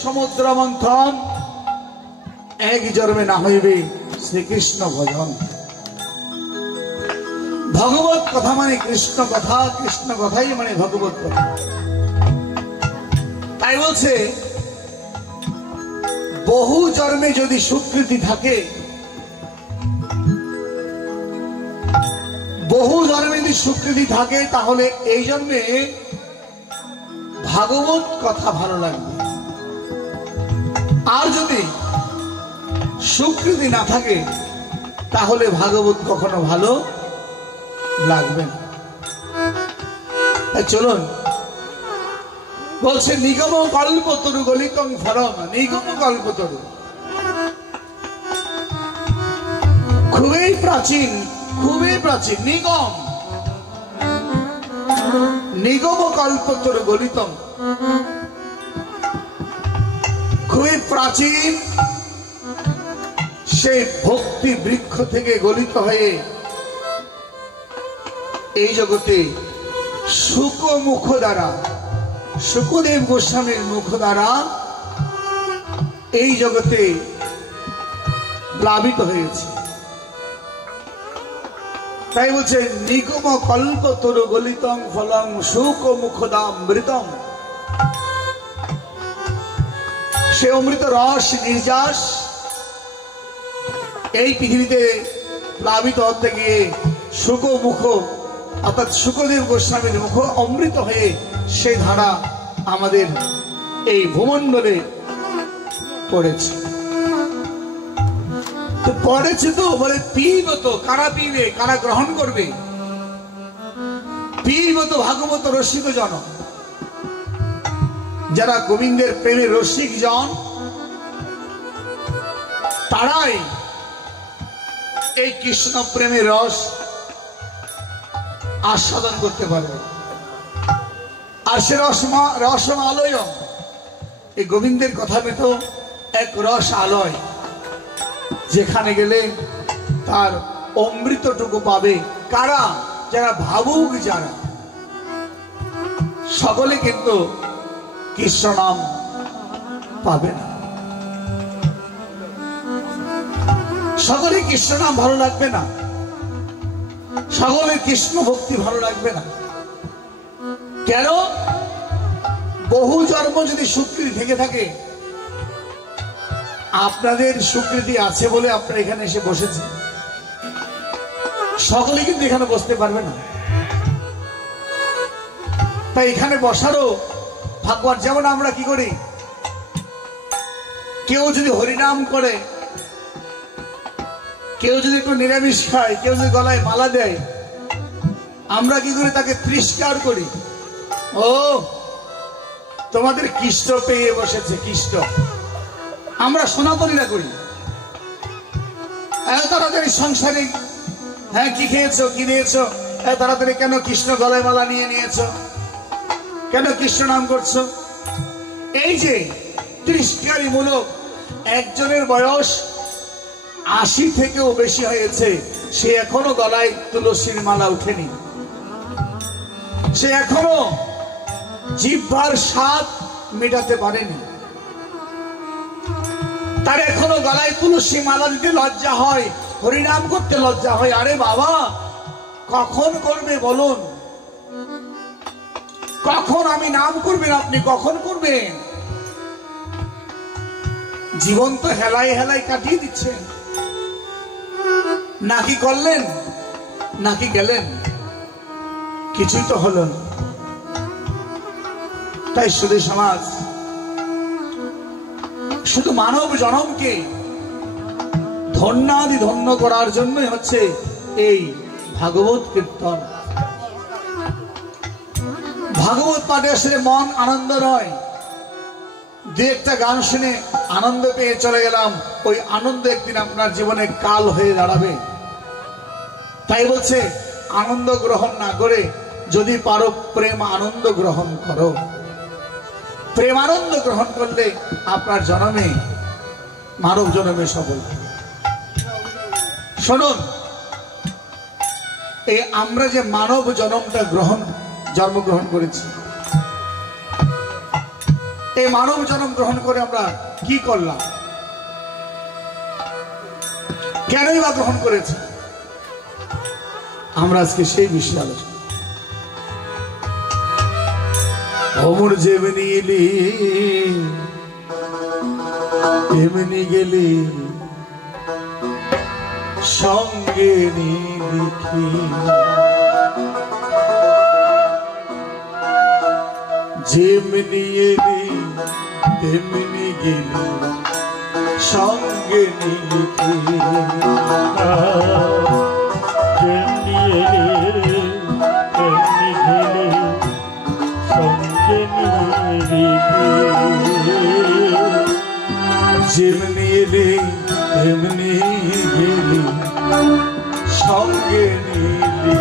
সমুদ্র মন্থন এক জন্মে না হইবে শ্রীকৃষ্ণ ভজন। ভগবত কথা মানে কৃষ্ণ কথা, কৃষ্ণ কথাই মানে ভগবত কথা। তাই বলছে বহু জন্মে যদি স্বীকৃতি থাকে, বহু জন্মে যদি স্বীকৃতি থাকে, তাহলে এই জন্মে ভাগবত কথা ভালো লাগবে। আর যদি স্বীকৃতি না থাকে তাহলে ভাগবত কখনো ভালো লাগবে না। চলুন, বলছে নিগম কল্পতরু গলিতং ফলম। নিগম কল্পতরু খুবই প্রাচীন, খুবই প্রাচীন। নিগম নিগম কল্পতরু গলিতং, খুবই প্রাচীন সেই ভক্তি বৃক্ষ থেকে গলিত হয়ে এই জগতে শুক মুখ দ্বারা, শুকদেব গোস্বামীর মুখ দ্বারা এই জগতে প্লাবিত হয়েছে। তাই বলছে নিগম কল্পতরু গলিতং ফলং শুক মুখদামৃতম। সে অমৃত রস নির্যাস এই পৃথিবীতে প্লাবিত হতে গিয়ে শুক মুখ অর্থাৎ শুকদেব গোস্বামীর মুখ অমৃত হয়ে সেই ধারা আমাদের এই ভূমণ্ডলে পড়েছে। তো পড়েছে তো বলে পিব তো, কারা পিবে, কারা গ্রহণ করবে? পিব তো ভাগবত রসিক জন, যারা গোবিন্দের প্রেমের রসিক জন, তারাই এই কৃষ্ণ প্রেমের রস আস্বাদন করতে পারবে। আর সে রসম আলয়, এই গোবিন্দের কথা তো এক রস আলয়, যেখানে গেলে তার অমৃতটুকু পাবে। কারা? যারা ভাবুক, যারা সকলে কিন্তু কৃষ্ণ নাম পাবে না, সকলে কৃষ্ণ নাম ভালো লাগবে না, সকলে কৃষ্ণ ভক্তি ভালো লাগবে না। কেন? বহু জন্ম যদি স্বীকৃতি থেকে থাকে, আপনাদের স্বীকৃতি আছে বলে আপনারা এখানে এসে বসেছেন, সকলে কিন্তু এখানে বসতে পারবে না। তাই এখানে বসারও ভাগ্যবান। যেমন আমরা কি করি, কেউ যদি হরিনাম করে, কেউ যদি একটু নিরামিষ খায়, কেউ যদি গলায় মালা দেয়, আমরা কি করি? তাকে তিরস্কার করি। ও, তোমাদের কৃষ্ণ পেয়ে বসেছে, কৃষ্ণ। আমরা সনাতনীরা করি, এত তাড়াতাড়ি সংসারে, হ্যাঁ কি খেয়েছো, কি নিয়েছো, এত তাড়াতাড়ি কেন কৃষ্ণ গলায় মালা নিয়ে নিয়েছো, কেন কৃষ্ণ নাম করছো? এই যে তিরস্কারী মূলক। একজনের বয়স 80 থেকেও বেশি হয়েছে, সে এখনো গলায় তুলসীর মালা উঠেনি, সে এখনো জিহ্বার স্বাদ মেটাতে পারেনি, তার এখনো গলায় তুলসী মালা দিতে লজ্জা হয়, হরিনাম করতে লজ্জা হয়। আরে বাবা, কখন করবে বলুন? কখন আমি নাম করবেন? আপনি কখন করবেন? জীবন তো হেলাই হেলাই কাটিয়ে দিচ্ছেন। নাকি করলেন, নাকি গেলেন, কিছুই তো হলো না। তাই শুধু সমাজ, শুধু মানব জনমকে ধন্যাদি ধন্য করার জন্যই হচ্ছে এই ভাগবত কীর্তন। ভাগবত পাঠে আসলে মন আনন্দ নয়, দু একটা গান শুনে আনন্দ পেয়ে চলে গেলাম, ওই আনন্দ একদিন আপনার জীবনে কাল হয়ে দাঁড়াবে। তাই বলছে আনন্দ গ্রহণ না করে যদি পারো প্রেম আনন্দ গ্রহণ করো। প্রেম আনন্দ গ্রহণ করলে আপনার জন্মে, মানব জন্মে সফল। শুনুন, এই আমরা যে মানব জন্মটা জন্মগ্রহণ করেছি, এই মানব জন্ম গ্রহণ করে আমরা কি করলাম, কেনই বা গ্রহণ করেছি, আমরা আজকে সেই বিষয়ে আলোচনা। অমর যেমনি এলি তেমনি গেলি, সঙ্গে লিখি যেমনি এলি তেমনি গেলি, সঙ্গে লিখি যেমনি এলে তেমনি গেলে, সঙ্গে লিখি যেমনি এলি তেমনি গেলি, সঙ্গে লিখি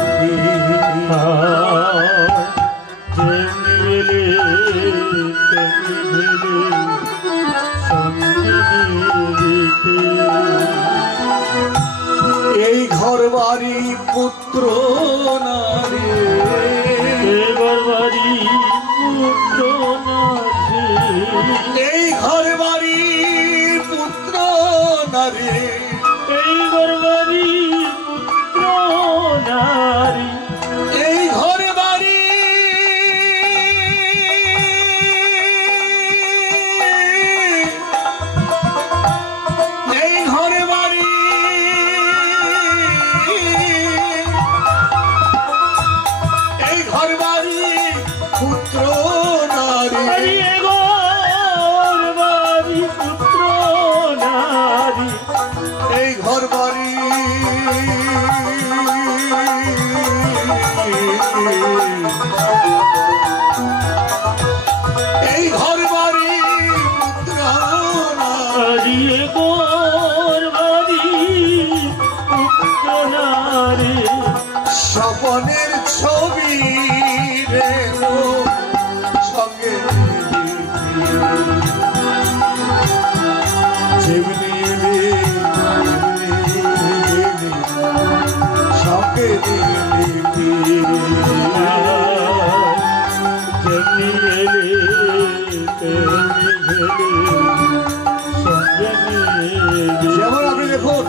যেমনি এলে তেমনি গেলে, সঙ্গে লিখি এই ঘর বাড়ি পুত্র নারী, এবার বাড়ি পুত্র নারী, এই ঘর বাড়ি পুত্র নারী, এই গর্বারি পুত্র নারী, এই ঘর বাড়ি এই ঘর বাড়ি এই ঘর বাড়ি পুত্র নারী, আরে গর্বারি পুত্র নারী, এই ঘর বাড়ি এই ঘর বাড়ি পুত্র নারী, আরে গর্বারি পুত্র নারী, স্বপনের ছবি রে সঙ্গে যেমনি এলি সঙ্গে লিখি যেমনি এলে তেমনি গেলে, সঙ্গে লিখি যেমন আপনি দেখুন